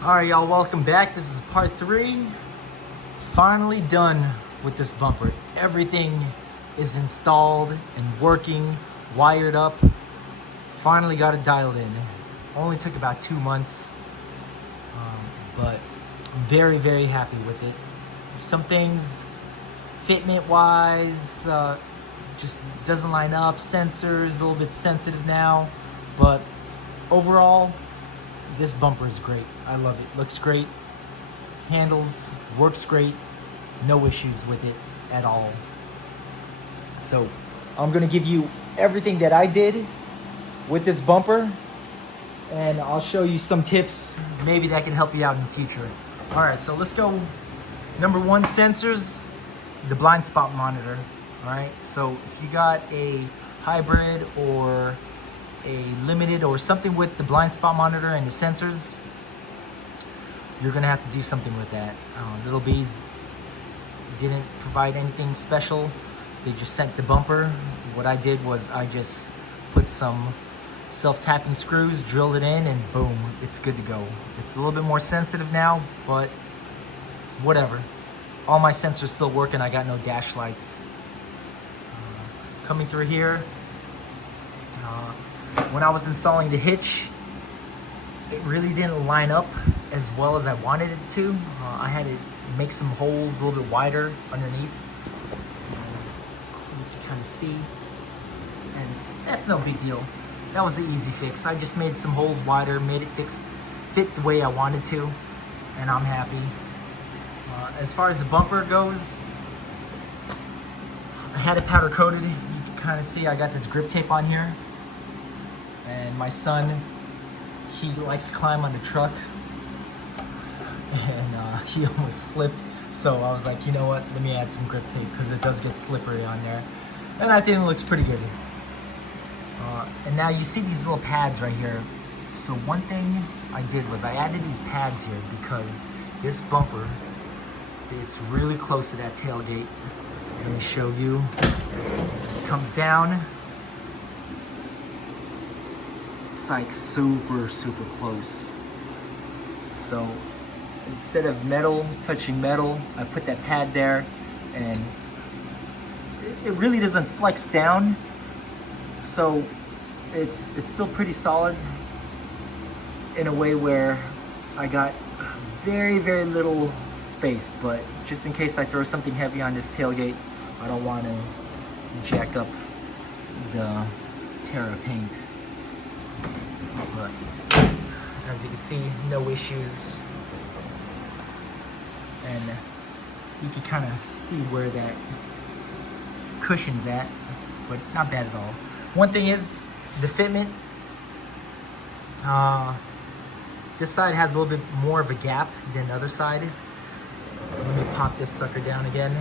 Alright, y'all, welcome back. This is part 3. Finally done with this bumper. Everything is installed and working, wired up. Finally got it dialed in. Only took about 2 months, but I'm very, very happy with it. Some things, fitment wise, just doesn't line up. Sensors, a little bit sensitive now, but overall, this bumper is great. I love it. Looks great. Handles, works great. No issues with it at all. So I'm gonna give you everything that I did with this bumper, and I'll show you some tips maybe that can help you out in the future. All right, so let's go. Number 1, sensors, the blind spot monitor. All right, so if you got a hybrid or a limited or something with the blind spot monitor and the sensors, you're gonna have to do something with that. Lil B's didn't provide anything special. They just sent the bumper. What I did was I just put some self-tapping screws, drilled it in, and boom, it's good to go. It's a little bit more sensitive now, but whatever. All my sensors still work, and I got no dash lights. Coming through here, when I was installing the hitch, it really didn't line up as well as I wanted it to. I had to make some holes a little bit wider underneath. You can kind of see, and that's no big deal. That was an easy fix. I just made some holes wider, made it fit the way I wanted to, and I'm happy. As far as the bumper goes, I had it powder coated. You can kind of see I got this grip tape on here. And my son, he likes to climb on the truck, and he almost slipped. So I was like, you know what, let me add some grip tape because it does get slippery on there. And I think it looks pretty good. And now you see these little pads right here. So one thing I did was I added these pads here because this bumper, it's really close to that tailgate. Let me show you. It comes down. It's like super, super close. So instead of metal touching metal, I put that pad there, and it really doesn't flex down. So it's still pretty solid in a way where I got very, very little space, but just in case I throw something heavy on this tailgate, I don't want to jack up the Terra paint. But as you can see, no issues, and you can kind of see where that cushion's at, but not bad at all. One thing is the fitment. This side has a little bit more of a gap than the other side. Let me pop this sucker down again.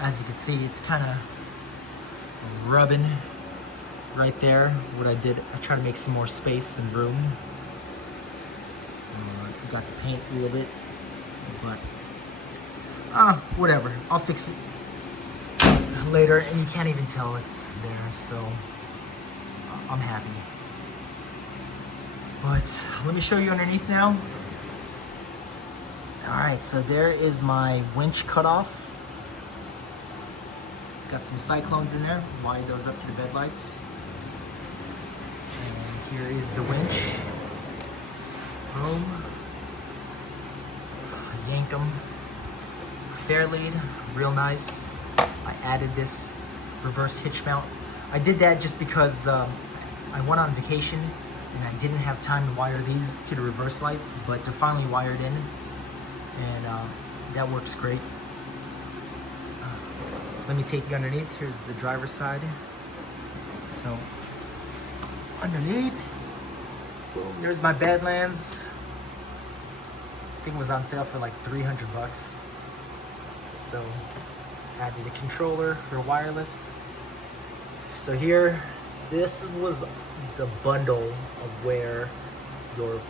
As you can see, it's kind of rubbing right there. What I did, I tried to make some more space and room. Got the paint a little bit, but whatever. I'll fix it later, and you can't even tell it's there, so I'm happy. But let me show you underneath now. All right, so there is my winch cutoff. Got some cyclones in there, wired those up to the bed lights. And here is the winch. Boom. Yank them. Fair lead, real nice. I added this reverse hitch mount. I did that just because I went on vacation and I didn't have time to wire these to the reverse lights, but they're finally wired in, and that works great. Let me take you underneath. Here's the driver's side. So underneath, boom, there's my Badlands. I think it was on sale for like 300 bucks. So added the controller for wireless. So here, this was the bundle of where your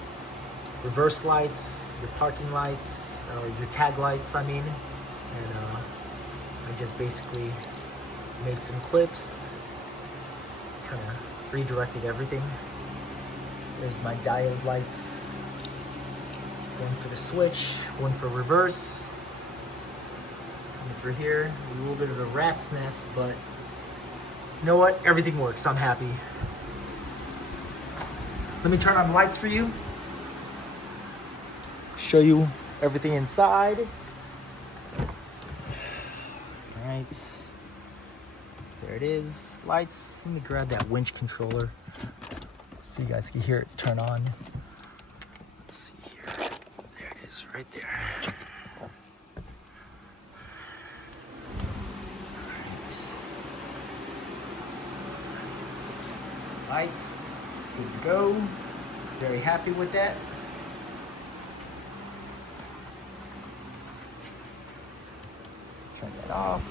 reverse lights, your parking lights, or your tag lights, I mean, and I just basically made some clips, kind of redirected everything. There's my diode lights One for the switch, one for reverse. Coming through here, a little bit of a rat's nest, but you know what? Everything works. I'm happy. Let me turn on the lights for you. Show you everything inside. All right. There it is. Lights. Let me grab that winch controller so you guys can hear it turn on. Let's see here. There it is, right there. Lights, good to go. Very happy with that. Turn that off.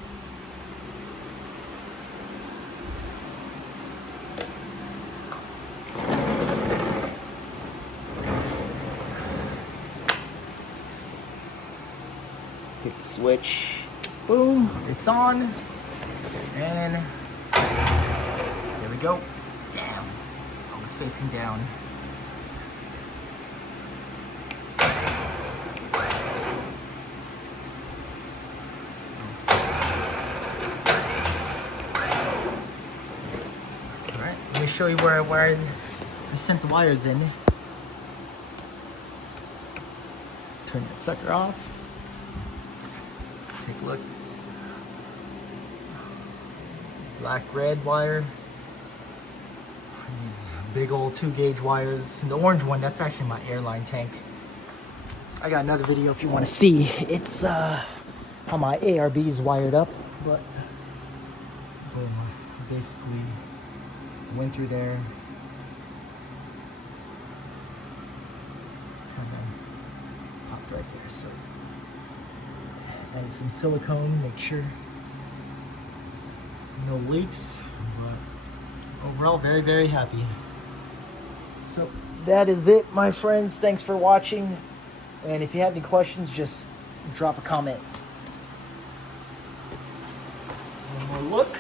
Hit the switch. Boom, it's on. And there we go. Damn, I was facing down. Alright, let me show you where I sent the wires in. Turn that sucker off. Take a look. Black red wire. These big old 2-gauge wires. And the orange one, that's actually my airline tank. I got another video if you want to see. It's how my ARB is wired up, but boom, basically went through there. Kind of popped right there. So added some silicone, make sure no leaks. But overall, very, very happy. So that is it, my friends. Thanks for watching. And if you have any questions, just drop a comment. One more look.